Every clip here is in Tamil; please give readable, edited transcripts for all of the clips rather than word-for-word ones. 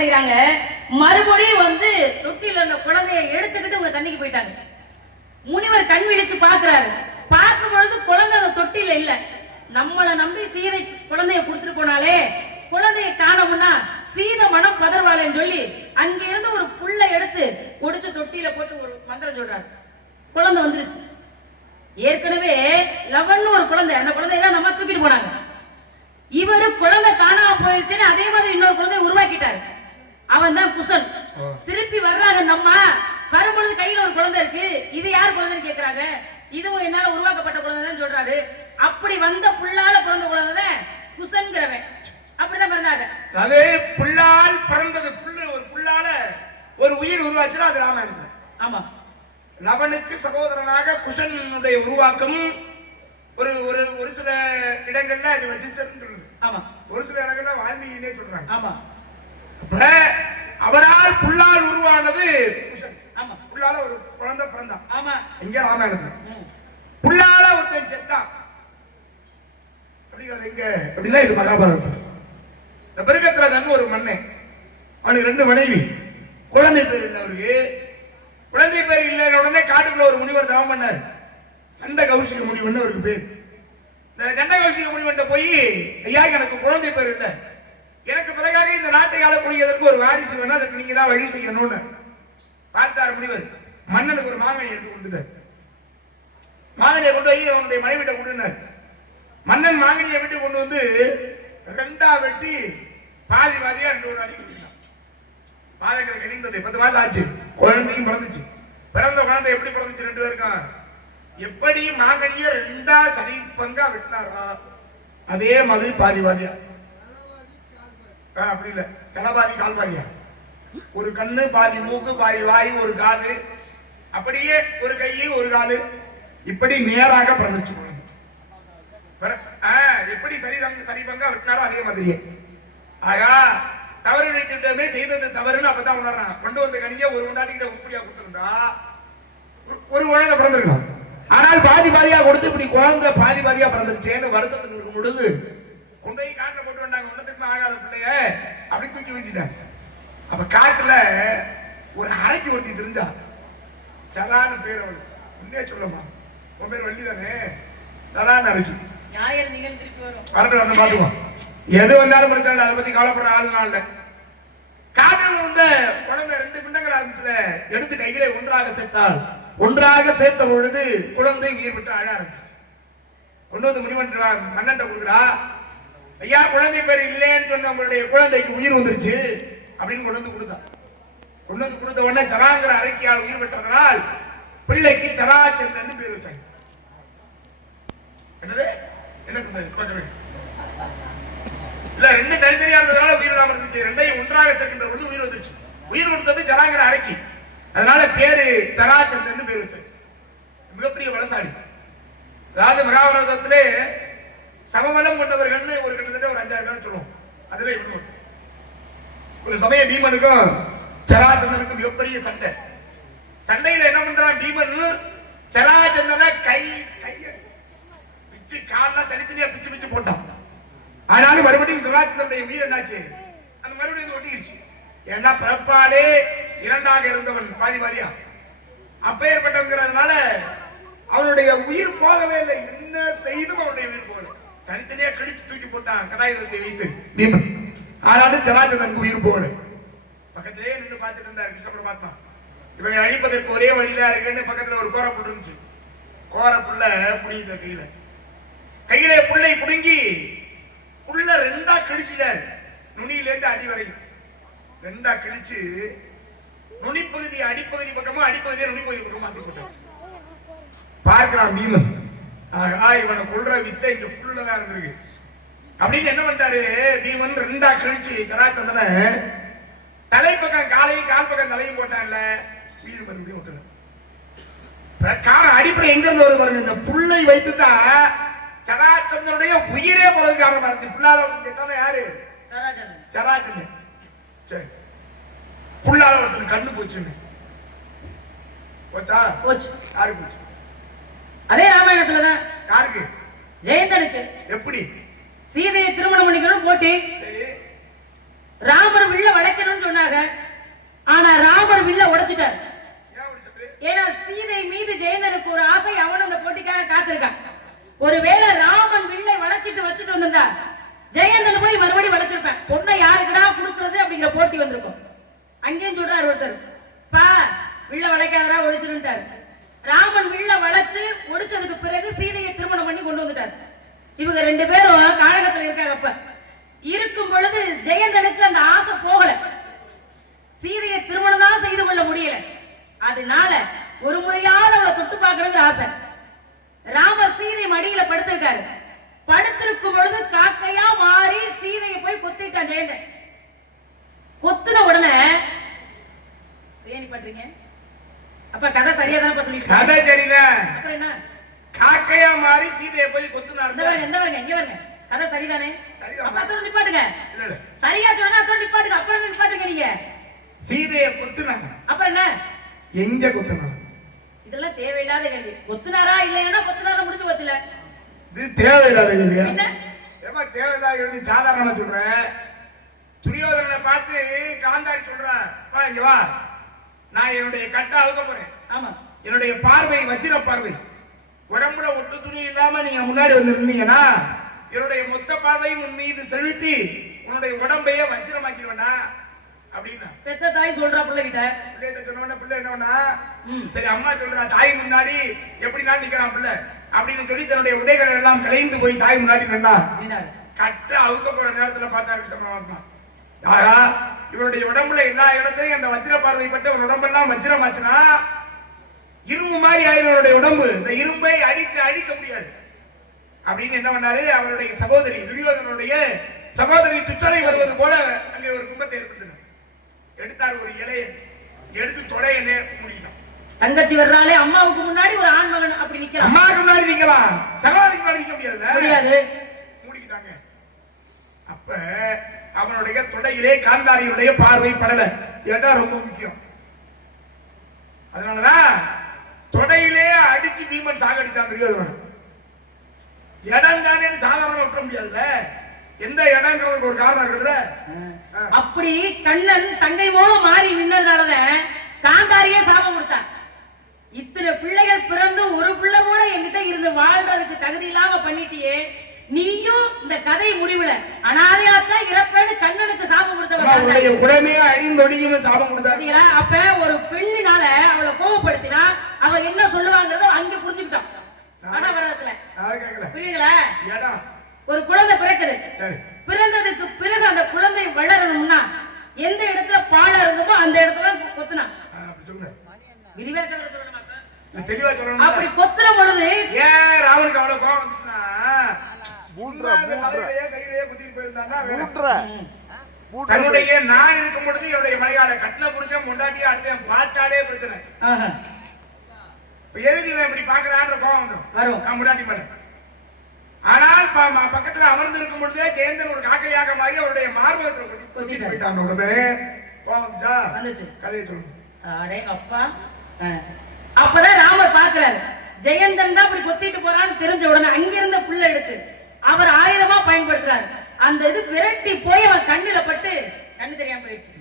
செய்யறாங்க, மறுபடியும் வந்து தொட்டில இருந்த குழந்தையை எடுத்துக்கிட்டு உங்க தண்ணிக்கு போயிட்டாங்க. முனிவர் கண் விழிச்சு பாக்குறாரு. பார்க்கும் பொழுது குழந்தை அந்த தொட்டில இல்ல. நம்மளை நம்பி சீதை குழந்தைய கொடுத்துட்டு போனாலே, குழந்தைய காணோம்னா சீதை மனம் பதர்வாளன்னு சொல்லி அங்க இருந்து ஒரு புல்லை எடுத்து ஒடிச்சு தொட்டியில போட்டு ஒரு மந்திரம் சொல்றாரு. குழந்தை வந்துருச்சு. ஏற்கனவே லவன்னு ஒரு குழந்தை, அந்த குழந்தைய நம்ம தூக்கிட்டு போனாங்க. இவரு குழந்தை காணாம போயிருச்சுன்னு அதே மாதிரி இன்னொரு குழந்தைய உருவாக்கிட்டாரு. அவன் தான் குசன். திருப்பி வர்றாங்க, நம்ம வரும்பொழுது கையில ஒரு குழந்தை இருக்கு, இது யார் குழந்தைன்னு கேக்குறாங்க. இதுவும் என்னால உருவாக்கப்பட்ட குழந்தை தான் சொல்றாரு. அப்படி வந்த புல்லால பிறந்த குழந்தை குசன்கிறவன். அப்படிதான் பிறந்தாங்க. அதே புல்லால் பிறந்தது. புல்லு ஒரு புல்லால ஒரு உயிர் உருவாச்சுன்னா அது ராமாயணத்துல. ஆமா, லவனுக்கு சகோதரனாக குஷனுடைய உருவாக்கம் ஒரு ஒரு ஒரு சில இடங்கள்ல அது வசிச்சிருந்து சொல்லுது. ஆமா, ஒரு சில இடங்கள்ல வால்மீகினே சொல்றாங்க. ஆமா, அப்ப அவரால் புல்லால் உருவானது குஷன். ஆமா, புல்லால ஒரு குழந்தை பிறந்தான். ஆமா, இங்க ராமாயணத்துல புல்லால ஒருத்தன் செத்தான் அப்படிங்கிறது எங்க அப்படின்னா இது மகாபாரதம். இந்த பெருக்கத்திரன் ஒரு மன்னன், அவனுக்கு 2 மனைவி, குழந்தை பேர் இல்லை அவருக்கு. குழந்தை பேர் இல்லை உடனே காட்டுக்குள்ள ஒரு முனிவர் தவம் பண்ணார். சண்ட கௌசிக முனிவன் அவருக்கு பேர். இந்த சண்ட கௌசிக முனிவன் போய், ஐயா எனக்கு குழந்தை பேர் இல்லை, எனக்கு பிறகாக இந்த நாட்டை ஆளக்கூடியதற்கு ஒரு வாரிசு வேணும், அதுக்கு நீங்க தான் வழி செய்யணும்னு பார்த்தார் முனிவர். மன்னனுக்கு ஒரு மாங்கனி எடுத்து கொடுத்துட்டார். மாங்கனியை கொண்டு போய் அவனுடைய மனைவிட்ட கொடுத்தார். மன்னன் மாங்கனியை விட்டு கொண்டு வந்து 2ஆ வெட்டி பாதி பாதியா 2 நாளைக்கு கொடுத்தான். மாதங்கள் கழிந்தது, 10 மாசம் ஆச்சு. குழந்தையும் பிறந்துச்சு. பிறந்த குழந்தை எப்படி பிறந்துச்சு 2 பேருக்கும்? எப்படி மாங்கனிய 2ஆ சரி பங்கா வெட்டினாரா அதே மாதிரி பாதி பாதியா. அப்படி இல்ல, தலைபாதி கால் பாதியா. ஒரு கண்ணு, பாதி மூக்கு, பாதி வாய், ஒரு காது, அப்படியே ஒரு கை ஒரு காலு, இப்படி நேராக பிறந்துச்சு குழந்தை. எப்படி சரி பங்கா வெட்டினாரோ அதே மாதிரியே. ஆகா, தவறு நினைத்துட்டமே, செய்தது தவறுன்னு அப்பதான் உணர்றாங்க. கொண்டு வந்த கனியை ஒரு கொண்டாட்டிக்கிட்ட உருப்படியா கொடுத்திருந்தா ஒரு குழந்தை பிறந்திருக்கும். ஆனால் பாதி பாதியா கொடுத்து இப்படி குழந்தை பாதி பாதியா பிறந்துருச்சேன்னு வருத்தத்துக்கு இருக்கும் பொழுது கொண்டு போய் காட்டுல போட்டு வந்தாங்க. ஒன்னத்துக்கு ஆகாத பிள்ளைய அப்படி தூக்கி வீசிட்டாங்க. அப்ப காட்டுல ஒரு அரைக்கு ஒருத்தி தெரிஞ்சா, சரான்னு பேர் அவளு. உன்னே சொல்லமா, உன் பேர் வள்ளி தானே, சரான்னு அரைக்கு பாத்துக்குவோம். எது வந்தாலும் பிரச்சனை, அதை பத்தி கவலைப்படுற ஆளுனா இல்ல. காட்டில் வந்த குழந்தை 2 பிண்டங்களா இருந்துச்சுல, எடுத்து கையிலே ஒன்றாக சேர்த்தால், ஒன்றாக சேர்த்த பொழுது குழந்தை உயிர் விட்டு அழ ஆரம்பிச்சு. கொண்டு வந்து முனிவன் மன்னன் கொடுக்குறா, ஐயா குழந்தை பேர் இல்லைன்னு சொன்ன உங்களுடைய குழந்தைக்கு உயிர் வந்துருச்சு அப்படின்னு கொண்டு வந்து கொடுத்தா. கொண்டு வந்து கொடுத்த உடனே சராங்கிற அரைக்கியால் உயிர் விட்டதனால் பிள்ளைக்கு சராச்சந்திரன் பேர் வச்சாங்க. என்னது என்ன சொல்றது இல்ல, 2 தனித்தனியா இருந்ததுனால உயிர் இல்லாம இருந்துச்சு. 2ஐயும் ஒன்றாக சேர்க்கின்ற பொழுது உயிர் வந்துருச்சு. உயிர் கொடுத்தது சராங்கிற அரைக்கி, அதனால பேரு சராச்சந்திரன் பேர் வச்சாச்சு. மிகப்பெரிய பலசாலி. அதாவது மகாபாரதத்திலே சமபலம் கொண்டவர்கள்னு ஒரு கிட்டத்தட்ட ஒரு 5-6 பேர் சொல்லுவோம். அதுல இவனு ஒரு சமயம் பீமனுக்கும் சராச்சந்திரனுக்கும் மிகப்பெரிய சண்டை. சண்டையில என்ன பண்றான் பீமன், சராச்சந்திரனை கைய பிச்சு கால்லாம் தனித்தனியா பிச்சு பிச்சு போட்டான். ஆனாலும் மறுபடியும் சராச்சந்திரனுடைய உயிர் என்னாச்சு, அந்த மறுபடியும் ஒட்டிருச்சு. ஏன்னா பிறப்பாலே 2ஆக இருந்தவன் பாதி பாதியா அப்பேற்பட்டவங்கிறதுனால அவனுடைய உயிர் போகவே இல்லை. என்ன செய்தும் அவனுடைய உயிர் போகல. தனித்தனியா கிழிச்சு தூக்கி போட்டான் கதாயுதத்தை வைத்து பீமன். ஆனாலும் சராச்சந்திரனுக்கு உயிர் போகல. பக்கத்திலேயே நின்று பார்த்துட்டு இருந்தார் கிருஷ்ண பரமாத்மா. இவங்க அழிப்பதற்கு ஒரே வழியில இருக்குன்னு பக்கத்துல ஒரு கோரப்புல் இருந்துச்சு. கோரப்புல்ல புடிங்கிட்ட கையில புல்லை புடுங்கி புல்ல 2ஆ கிழிச்சிட்டாரு. நுனியிலேருந்து அடி வரைக்கும் 2ஆ கிழிச்சு நுனிப்பகுதி அடிப்பகுதி பக்கமா, அடிப்பகுதியை நுனிப்பகுதி பக்கமா மாத்தி போட்டார். பார்க்கிறான் பீமன், இவனை கொல்ற வித்தை இங்க புல்லதான் இருந்திருக்கு அப்படின்னு என்ன பண்ணிட்டாரு பீமன். 2ஆ கிழிச்சு சராச்சந்திரனை தலைப்பக்கம் காலையும் கால் பக்கம் தலையும் போட்டான்ல, உயிர் மறுபடியும் விட்டுல. காரணம் அடிப்படை எங்க இருந்து வருது பாருங்க, இந்த புல்லை வைத்துதான் சராச்சந்திரனுடைய உயிரே போறது காரணமா இருந்துச்சு. புல்லால யாரு சராச்சந்திரன். சரி, புல்லால ஒருத்தர் கண்ணு போச்சுன்னு போச்சா? போச்சு. யாரு போச்சு? அதே ராமாயணத்துலதான். யாருக்கு? ஜெயந்தனுக்கு. எப்படி? சீதையை திருமணம் பண்ணிக்கணும் போட்டி. ராமர் வில்ல வளைக்கணும்னு சொன்னார். வில்ல உடைச்சிட்டார். ஏன் உடைச்சது? ஏன்னா சீதை மீது ஜெயந்தனுக்கு ஒரு ஆசை, அவனும் அந்த போட்டிக்காக காத்திருக்கான். ஒருவேளை ராமன் வில்லை வளைச்சிட்டு வச்சுட்டு வந்திருந்தா ஜெயந்தன் போய் மறுபடியும் வளைச்சிருப்பேன். பொண்ணை யாருக்குடா கொடுக்கறது அப்படிங்கிற போட்டி வந்திருக்கும். அங்கேயும் சொல்றாரு ஒருத்தர், பா வில்ல வளைக்காதரா ஒடிச்சிருந்தாரு. ராமன் வில்ல வளைச்சு ஒடிச்சதுக்கு பிறகு சீதையை திருமணம் பண்ணி கொண்டு வந்துட்டார். இவங்க 2 பேரும் காழகத்துல இருக்காங்க. அப்ப இருக்கும் பொழுது ஜெயந்தனுக்கு அந்த ஆசை போகல, சீதையை திருமணம் தான் செய்து கொள்ள முடியல. அதனால ஒரு முறையாவது அவளை தொட்டு பார்க்கணுங்கிற ஆசை. ராமர் சீதை மடியில படுத்திருக்காரு. படுத்திருக்கும் பொழுது காக்கையா மாறி சீதையை போய் கொத்திட்டான் ஜெயந்தன். கொத்துன உடனே ஏன் பண்றீங்க? அப்ப கதை சரியா தானே சொல்லிட்டு கதை சரியில்லை. அப்புறம் என்ன? காக்கையா மாறி சீதையை போய் கொத்துனாரு. எந்த வரங்க இங்க வரங்க, கதை சரிதானே? சரிதான். அப்ப அதோட நிப்பாட்டுங்க. இல்ல இல்ல, சரியா சொன்னா அதோட நிப்பாட்டுங்க. அப்புறம் நிப்பாட்டுங்க நீங்க. சீதையை கொத்துனாங்க. அப்புறம் என்ன? எங்க கொத்துனாங்க? இதெல்லாம் தேவையில்லாத கேள்வி. கொத்துனாரா இல்லையா? கொத்துனாரா முடிஞ்சு போச்சுல. இது தேவையில்லாத கேள்வியா? என்ன ஏமா தேவையில்லாத கேள்வி? சாதாரணமா சொல்றேன். துரியோதனனை பார்த்து காந்தாரி சொல்றான், வா இங்க வா, நான் என்னுடைய கட்டை அவுக்க போறேன். ஆமா, என்னுடைய பார்வை வச்சிர பார்வை, உடம்புல ஒட்டு துணி இல்லாம நீங்க முன்னாடி வந்து இருந்தீங்கன்னா என்னுடைய மொத்த பார்வையும் உன் மீது செலுத்தி உன்னுடைய உடம்பையே வச்சிரமாக்கிடுவேண்டா அப்படின்னா. பெத்த தாய் சொல்றா பிள்ளைகிட்ட. பிள்ளைகிட்ட சொன்ன பிள்ளை என்னன்னா, சரி அம்மா சொல்றா தாய் முன்னாடி எப்படி நான் நிக்கிறான் பிள்ளை அப்படின்னு சொல்லி தன்னுடைய உடைகள் எல்லாம் கலைந்து போய் தாய் முன்னாடி நின்னா. கட்ட அவுக்க போற நேரத்துல பார்த்தாரு சமரமாத்மா, ஆகா இவனுடைய உடம்புல எல்லா இடத்தையும் அந்த வச்சிர பார்வை பட்டு அவன் உடம்பெல்லாம் வச்சிரமாச்சுன்னா இரும்பு மாதிரி ஆயினுடைய உடம்பு, இந்த இரும்பை அழிக்க முடியாது அப்படின்னு என்ன பண்ணாரு, அவருடைய சகோதரி துரியோதனனுடைய சகோதரி துச்சலை வருவது போல அங்கே ஒரு கும்பத்தை ஏற்படுத்தினார். எடுத்தார் ஒரு இலையை எடுத்து தொடைய முடிக்கலாம். தங்கச்சி வர்றாலே அம்மாவுக்கு முன்னாடி ஒரு ஆண் மகன் அப்படி நிக்கலாம். அம்மாவுக்கு முன்னாடி நிக்கலாம், சகோதரிக்கு முன்னாடி நிக்க முடியாது. மூடிக்கிட்டாங்க. அப்ப அவனுடைய தொடையிலே காந்தாரியுடைய பார்வை படல. இடம் ரொம்ப முக்கியம். அதனாலதான் தொடையிலே அடிச்சு பீமன் சாகடிச்சான் துரியோதனன். இடம் தானே சாதாரண விட்டுற முடியாதுல்ல, எந்த இடம்ங்கிறதுக்கு ஒரு காரணம் இருக்குல்ல. அப்படி கண்ணன் தங்கை மூலம் மாறி நின்னதுனாலதான் காந்தாரியே சாபம் கொடுத்தான். இத்தனை பிள்ளைகள் பிறந்து ஒரு பிள்ளை கூட என்கிட்ட இருந்து வாழ்றதுக்கு தகுதி இல்லாம பண்ணிட்டியே, நீயும் இந்த கதை முடிவுல அனாதையாத்தான் இறப்பேன்னு கண்ணனுக்கு சாபம் கொடுத்தவங்க உடமையா அழிந்தொடியும் சாபம் கொடுத்தாங்க. அப்ப ஒரு பெண்ணினால அவளை கோபப்படுத்தினா அவ என்ன சொல்லுவாங்கிறத அங்க புரிஞ்சுக்கிட்டோம். புரியுங்களா? ஒரு குழந்தை பிறக்குது, பிறந்ததுக்கு பிறகு அந்த குழந்தை வளரணும்னா எந்த இடத்துல பாழ இருந்தமோ அந்த இடத்துல கொத்துனா அப்படி கொத்துற பொழுது ஏன் ராவனுக்கு அவ்வளவு கோபம் வந்துச்சுன்னா, தன்னுடைய நான் இருக்கும் பொழுது என்னுடைய மலையாள கட்டின புருஷன் முண்டாட்டியா அடுத்த பார்த்தாலே பிரச்சனை. எதுக்கு இப்படி பாக்குறான்ற கோபம் வந்துடும் முண்டாட்டி மேல. ஆனால் பக்கத்துல அமர்ந்து இருக்கும் பொழுதே ஜெயந்தன் ஒரு காக்கையாக மாறி அவருடைய மார்பகத்தில் போயிட்டாங்க. உடனே கோபம் வந்துச்சா? கதையை சொல்லுங்க. அப்பா அப்பதான் ராமர் பாக்குறாரு, ஜெயந்தன் தான் அப்படி கொத்திட்டு போறான்னு தெரிஞ்ச உடனே அங்கிருந்த புல்ல எடுத்து அவர் ஆயுதமா பயன்படுத்துறாரு. அந்த இது விரட்டி போய் அவன் கண்ணுல பட்டு கண்ணு தெரியாம போயிடுச்சு.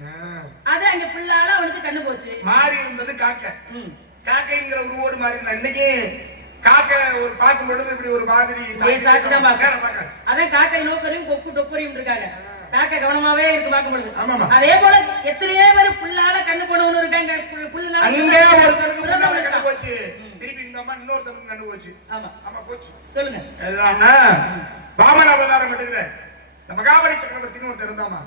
அது அங்க புல்லால அவனுக்கு கண்ணு போச்சு. மாறி இருந்தது காக்கை. காக்கைங்கிற ஒரு ஓடு மாறி இருந்தா. இன்னைக்கு காக்கை ஒரு பார்க்கும் பொழுது இப்படி ஒரு மாதிரி சாட்சிதான் பாக்க. அதான் காக்கை நோக்கரையும் கொக்கு டொப்பரையும் இருக்காங்க. காக்கை கவனமாவே இருக்கு பார்க்கும் பொழுது. அதே போல எத்தனையோ பேர் புல்லால கண்ணு போனவனு இருக்காங்க. புல்லால கண்ணு போச்சு, திருப்பி இந்த அம்மா இன்னொருத்தருக்கு கண்ணு போச்சு. ஆமா போச்சு. சொல்லுங்க. வாமன அவதாரம் எடுக்கிற இந்த மகாபலி சக்கரவர்த்தின்னு ஒருத்தர் இருந்தாமா.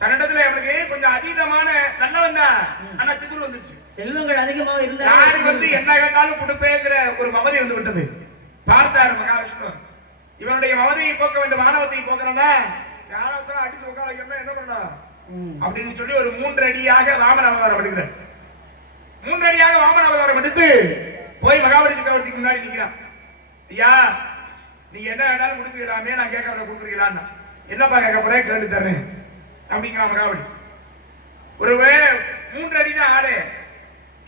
தன்னிடத்துல அவனுக்கு கொஞ்சம் அதீதமான நல்லவன் தான், ஆனா திமிரு வந்துருச்சு. செல்வங்கள் அதிகமாக இருந்தா யாரு வந்து என்ன கேட்டாலும் கொடுப்பேங்கிற ஒரு மமதை வந்து விட்டது. பார்த்தாரு மகாவிஷ்ணு, இவனுடைய மமதையை போக்க வேண்டும், மானவத்தை போக்குறனா யாராவது அடிச்சு உட்கார வைக்கணும் என்ன பண்ணா அப்படின்னு சொல்லி ஒரு 3 அடியாக வாமன அவதாரம் எடுக்கிறார். 3 அடியாக வாமன அவதாரம் எடுத்து போய் மகாபலி சக்கரவர்த்திக்கு முன்னாடி நிக்கிறான். ஐயா நீங்க என்ன வேணாலும் கொடுப்பீங்களாமே, நான் கேட்கறத கொடுக்குறீங்களான்னு. என்னப்பா கேட்க போறேன், கேள்வி தர்றேன் அப்படிங்கிறான் மகாபலி. ஒரு 3 அடி தான் ஆளு,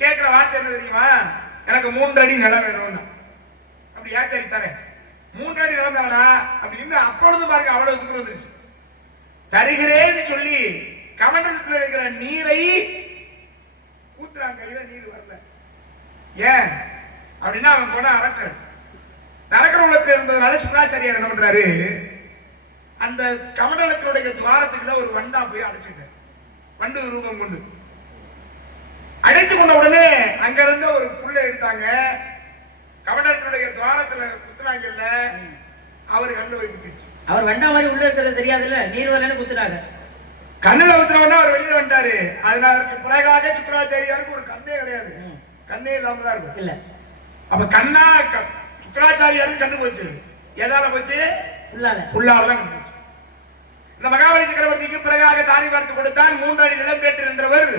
கேட்கிற வார்த்தை என்ன தெரியுமா, எனக்கு 3 அடி நிலம் வேணும்னு. அப்படி சரி தரேன், 3 அடி நிலம் தரடா அப்படின்னு. அப்பொழுது பாருங்க அவ்வளவு தூரம் வந்துருச்சு. தருகிறேன்னு சொல்லி கமண்டலத்தில் இருக்கிற நீரை ஊத்துறான் கையில நீர் வரல. ஏன் அப்படின்னா அவன் போனா அரக்கர் உலகத்தில் இருந்ததுனால சுக்கராச்சாரியார் என்ன பண்றாரு, அந்த கமண்டலத்தினுடைய துவாரத்துக்குள்ள ஒரு வண்டா போய் அடைச்சிட்டார். வண்டு ரூபம் கொண்டு அடைத்து கொண்ட உடனே அங்க இருந்து ஒரு புல்லை எடுத்தாங்க, கமண்டலத்தினுடைய துவாரத்துல குத்துனாங்கல்ல, அவரு கண்ணு போய் குத்திச்சு. அவர் வண்டா மாதிரி உள்ள இருக்கிறது தெரியாதுல்ல, நீர் வரலன்னு குத்துனாங்க. கண்ணுல ஊத்துறவனா அவர் வெளியில வந்துட்டாரு. அதனால அதுக்கு பிறகாக சுக்கராச்சாரியாருக்கு ஒரு கண்ணே கிடையாது, கண்ணே இல்லாம தான் இருக்கும். இல்ல அப்ப கண்ணா சுக்கராச்சாரியாருக்கு கண்ணு போச்சு. எதால போச்சு? புல்லாலதான் கண்ணு போச்சு. இந்த மகாபலி சக்கரவர்த்திக்கு பிறகாக தாலி பார்த்து கொடுத்தான். 3 அடி நிலம் பெற்று நின்றவர்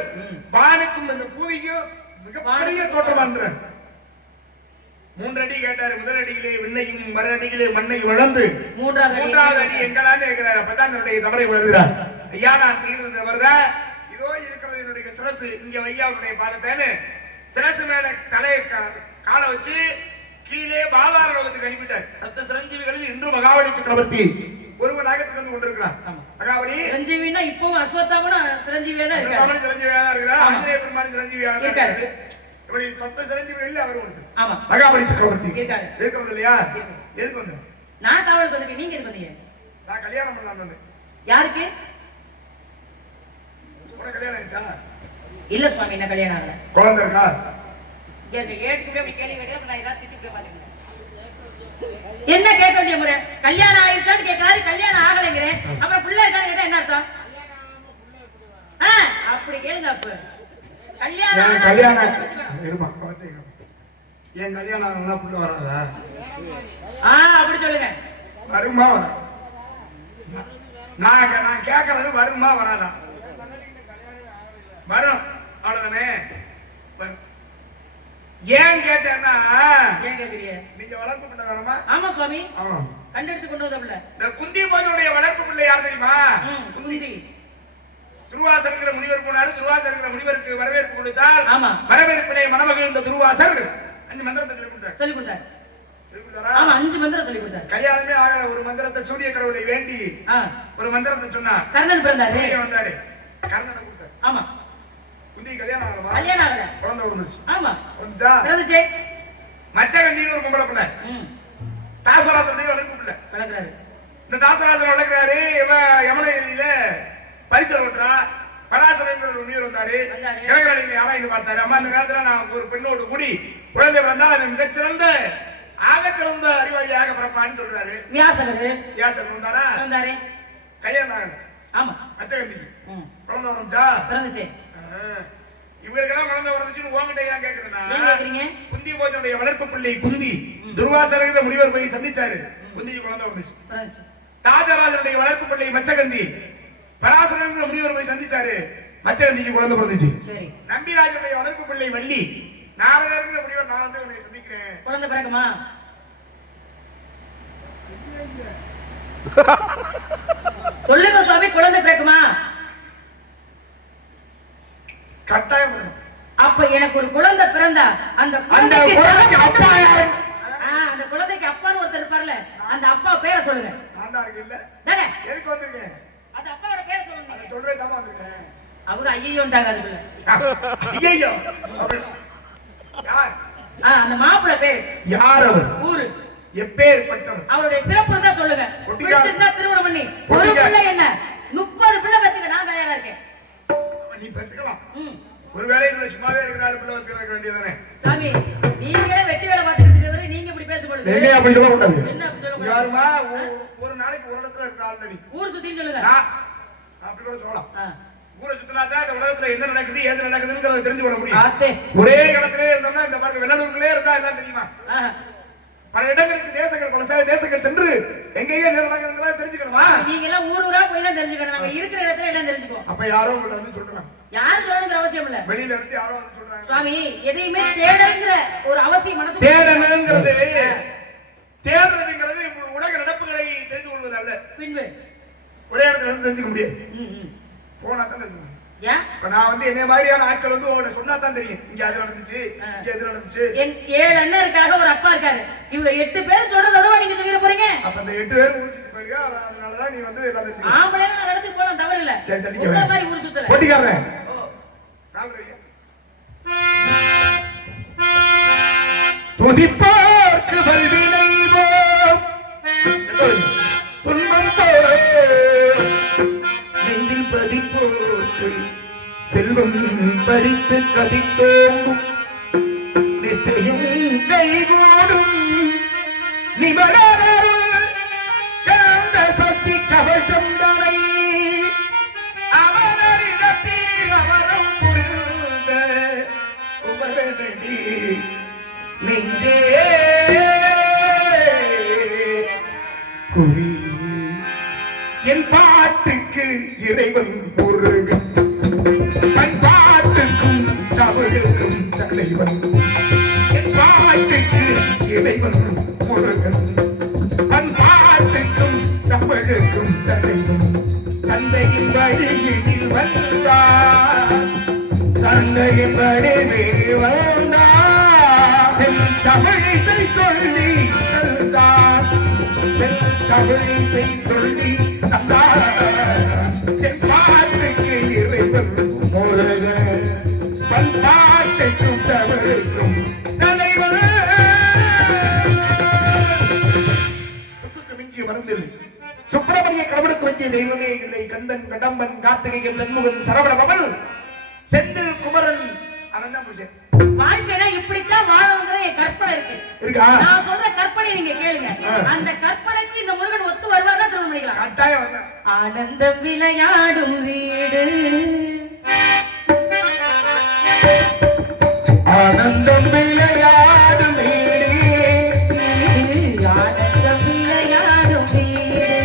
வானுக்கும் இந்த பூமிக்கும் மிகப்பெரிய தோற்றமான்றார். 3 அடி கேட்டாரு. முதல் அடியிலே விண்ணையும் மறு அடியிலே மண்ணையும் இழந்து 3வது அடி எங்களான்னு கேட்கிறார். அப்பதான் என்னுடைய தவறை உணர்கிறார். ஐயா நான் செய்திருந்தவர் தான் இதோ இருக்கிறது என்னுடைய சிரசு, இங்க வையாவுடைய பாதத்தேன்னு சிரசு மேல தலையை காலை வச்சு கீழே பாதாள லோகத்துக்கு அனுப்பிட்டார். சப்த சிரஞ்சீவிகளில் இன்று மகாபலி சக்கரவர்த்தி ஒருவனாக திறந்து கொண்டிருக்கிறார். மகாபலி சிரஞ்சீவினா இப்பவும் அஸ்வத்தாமனா சிரஞ்சீவியா தான் இருக்காரு. சிரஞ்சீவியா தான் இருக்கிறார். ஆஞ்சநேய பெருமான் சிரஞ்சீவியா தான் இருக்காரு. இப்படி சப்த சிரஞ்சீவிகளில் அவரும் உண்டு. ஆமா மகாபலி சக்கரவர்த்தி இருக்காரு. இருக்கிறது இல்லையா? எதுக்கு வந்தேன்? நான் காவலுக்கு வந்திருக்கேன். நீங்க எதுக்கு வந்தீங்க? நான் கல்யாணம் பண்ணலாம் வந்தேன். யாருக்கு? உனக்கு கல்யாணம் ஆயிடுச்சா? இல்ல சுவாமி, என்ன கல்யாணம் ஆகல. குழந்தை இருக்கா? என்ன கேட்க வேண்டிய முறை? கல்யாணம் ஆயிடுச்சான்னு கேட்காரு, கல்யாணம் ஆகலைங்கிறேன். அப்புறம் பிள்ளை இருக்கான்னு கேட்டா என்ன அர்த்தம்? அப்படி கேளுங்க. அப்ப கல்யாணம் என் கல்யாணம் ஆகணும்னா புள்ள வராதா? அப்படி சொல்லுங்க. வருமா? நான் கேட்கறது வருமா வராதா? வரும், அவ்வளவுதானே. ஏன் கேட்டேன்னா, ஏன் கேக்குறீங்க? நீங்க வளர்ப்பு பிள்ளை வரமா? ஆமா சுவாமி. ஆமா, கண்டெடுத்து கொண்டு வந்த பிள்ளை. இந்த குந்தி போஜனுடைய வளர்ப்பு பிள்ளை யார் தெரியுமா? குந்தி. துர்வாசர்ங்கிற முனிவர் போனாரு. துர்வாசர்ங்கிற முனிவருக்கு வரவேற்பு கொடுத்தால், வரவேற்பினை மணமகள் இந்த துர்வாசர் 5 மந்திரத்தை சொல்லி கொடுத்தார். ஆமா 5 மந்திரம் சொல்லி கொடுத்தார். கல்யாணமே ஆகல. ஒரு மந்திரத்தை சூரிய கடவுளை வேண்டி ஒரு மந்திரத்தை சொன்னா கர்ணன் பிறந்தாரு. வந்தாரு, கர்ணனை கொடுத்தார். ஆமா, குந்தி கல்யாணம் ஆகல. கல்யாணம் ஆகல. குழந்தை பிறந்துச்சு. ஆமா பிறந்துச்சா? பிறந்துச்சு. மச்சகண்டின்னு ஒரு பொம்பளை பிள்ளை. தாசராசனுடைய வளர்ப்பு பிள்ளை வளர்க்கிறாரு. இந்த தாசராசன் வளர்க்கிறாரு. யமுனையில பரிசல் ஓட்டுறா. பராசரங்கிற ஒரு முனிவர் வந்தாரு. கிரகராணிகளை ஆராய்ந்து பார்த்தாரு. அம்மா இந்த காலத்துல நான் ஒரு பெண்ணோடு கூடி குழந்தை பிறந்தா அவன் மிகச்சிறந்த ஆகச்சிறந்த அறிவாளியாக பிறப்பான்னு சொல்றாரு. வியாசர் வந்தாரா? வந்தாரு. கல்யாணம் ஆகல. ஆமா, மச்சகண்டிக்கு குழந்தை வந்துச்சா? பிறந்துச்சு. இவங்களுக்கெல்லாம் குழந்தை வந்துச்சுன்னு உங்ககிட்ட ஏன் கேக்குறேன்னா, குந்தி போஜனுடைய வளர்ப்பு பிள்ளை குந்தி துர்வாசர் முனிவர் போய் சந்திச்சாரு. குந்திக்கு குழந்தை வந்துச்சு. தாஜராஜனுடைய வளர்ப்பு பிள்ளை மச்சகந்தி பராசரன் முனிவர் போய் சந்திச்சாரு. மச்சகந்திக்கு குழந்தை பிறந்துச்சு. சரி. நம்பிராஜனுடைய வளர்ப்பு பிள்ளை வள்ளி நாரதர் முனிவர் நான் வந்து உன்னை சந்திக்கிறேன். குழந்தை பிறக்குமா? சொல்லுங்க சுவாமி, குழந்தை பிறக்குமா? கட்டாயம். அப்ப எனக்கு ஒரு குழந்தை பிறந்தா அந்த குழந்தைக்கு அப்பா யாரு? அந்த குழந்தைக்கு அப்பான்னு ஒருத்தர் இருப்பார்ல, அந்த அப்பா பேரை சொல்லுங்க. நான் தான் இருக்கு. இல்ல எதுக்கு வந்திருக்கேன்? அந்த அப்பாவோட பேரை சொல்லுங்க. அத சொல்றே தான் வந்திருக்கேன். அவரு ஐயோன்றாங்க அதுக்குள்ள. ஐயோ யார்? அந்த மாப்பிள்ளை பேர் யார்? அவர் ஊரு எப்பேர்ப்பட்டவர்? அவருடைய சிறப்பு தான் சொல்லுங்க. பிடிச்சிருந்தா திருமணம் பண்ணி ஒரு பிள்ளை என்ன 30 பிள்ளை பெத்துக்க நான் தயாரா இருக்கேன். நீ பெத்துக்கலாம். ஒருவேளை என்னோட சும்மாவே இருக்கிற பிள்ளை வைக்க வேண்டியதானே? சாமி, நீங்களே வெட்டி வேலை பார்த்துட்டு இருக்கிறவரை நீங்க இப்படி பேசக்கூடாது. என்ன அப்படி சொல்ல கூடாது. என்ன அப்படி சொல்ல கூடாது? யாருமா ஒரு நாளைக்கு ஒரு இடத்துல இருக்கிற ஆள் நீ ஊர் சுத்தின்னு சொல்லுங்க. அப்படி கூட சொல்லலாம். ஊரை சுத்தினா தான் இந்த உலகத்துல என்ன நடக்குது ஏது நடக்குதுன்னு தெரிஞ்சு கொள்ள முடியும். ஒரே இடத்துல இருந்தோம்னா இந்த பாருங்க வெள்ளலூருக்குள்ளே இருந்தா எல்லாம் தெரியுமா? பல இடங்களுக்கு தேசங்கள் சென்று எங்கேயே நடக்குதுங்களா தெரிஞ்சுக்கணுமா? நீங்க எல்லாம் ஊரா போய் தான் தெரிஞ்சுக்கணும். நாங்க இருக்கிற இடத்துல எல்லாம் தெரிஞ்சுக்கோ. அப்ப யாரோ உங்கள்ட்ட வந்து சொல்றாங்க. யாரு சொல்லணுங்கிற அவசியம் இல்ல. வெளியில இருந்து யாரோ வந்து சொல்றாங்க. சுவாமி, எதையுமே தேடணுங்கிற ஒரு அவசியம் மனசு. தேடணுங்கிறது தேடுறதுங்கிறது உலக நடப்புகளை தெரிந்து கொள்வது அல்ல. பின்பு ஒரே இடத்துல இருந்து தெரிஞ்சுக்க முடியாது. போனா தான் தெரிஞ்சுக்கணும். ஏன்? இப்ப நான் வந்து என்ன மாதிரியான ஆட்கள் வந்து உங்களை சொன்னா தான் தெரியும். இங்க அது நடந்துச்சு, இங்க எது நடந்துச்சு. 7 அண்ணன் இருக்காங்க, ஒரு அப்பா இருக்காரு. இவங்க 8 பேர் சொல்றத விட நீங்க சொல்லிட போறீங்க. அப்ப அந்த 8 பேர் ஊர் சுத்தி போறீங்க. அதனாலதான் நீ வந்து எல்லாம் தெரிஞ்சுக்க. ஆம்பளைங்க நான் நடந்து போலாம், தவறு இல்ல. உங்கள மாதிரி ஊர் சுத்தல. போட்டிக்காரன். கால்ரையா துதிப்போர்க்கு வல்வினைவோம் துன்பம் நெஞ்சில் பதிப்போர்க்கு செல்வம் பறித்து கதித்தோங்கும் நிச்சயம் கைகூடும் நிபுணர் கந்த சக்தி கவசம் தனை அவனரிடத்தில் அவரம் புரிந்த குமரனடி நெஞ்சே குறி என் பாட்டுக்கு இறைவன் முருகன் தன் பாட்டுக்கும் தமிழுக்கும் தலைவன் என் பாட்டுக்கு இறைவன் முருகன் தன் பாட்டுக்கும் தமிழுக்கும் தலைவன் தந்தையின் வழியில் வந்தார் தந்தையின் வழியில் வந்தார் செந்தமிழிசை சொல்லி தந்தார் செந்தமிழிசை சொல்லி தந்தார் என் பாட்டுக்கு இறைவன் முருகன் தன் பாட்டுக்கும் தமிழுக்கும் தலைவன் சொத்துக்கு மிஞ்சிய மருந்தில்லை சுப்பிரமணிய கடவுளுக்கு வச்சிய தெய்வமே இல்லை கந்தன் கடம்பன் கார்த்திகேயன் சண்முகன் சரவணபவன் செந்தில் குமரன் அவன் தான் புருஷன் வாழ்க்கைனா இப்படித்தான் வாழணுங்கிற என் கற்பனை இருக்கு இருக்கா நான் சொல்ற கற்பனை நீங்க கேளுங்க அந்த கற்பனைக்கு இந்த முருகன் ஒத்து வருவாரா திருமணம் பண்ணிக்கலாம் கட்டாயம் வரணும் ஆனந்தம் விளையாடும் வீடு ஆனந்தம் விளையாடும் ஆனந்தம் விளையாடும் வீடு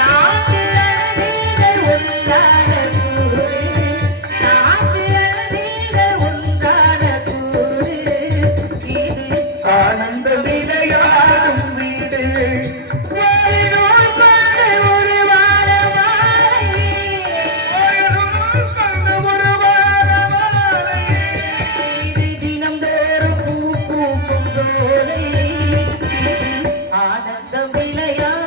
நாட்டில் அழகீர்கள் ஒன்றான கூடு நாட்டில் அழகீர்கள் ஒன்றான கூடு இது ஆனந்த விளையாடும் வீடு வாழினோர் கொண்ட ஒரு வாரமாலை ஒரு வாரமாலை இது தினம்தோறும் பூ பூக்கும் சோலை இது ஆனந்தம் விளையாடும்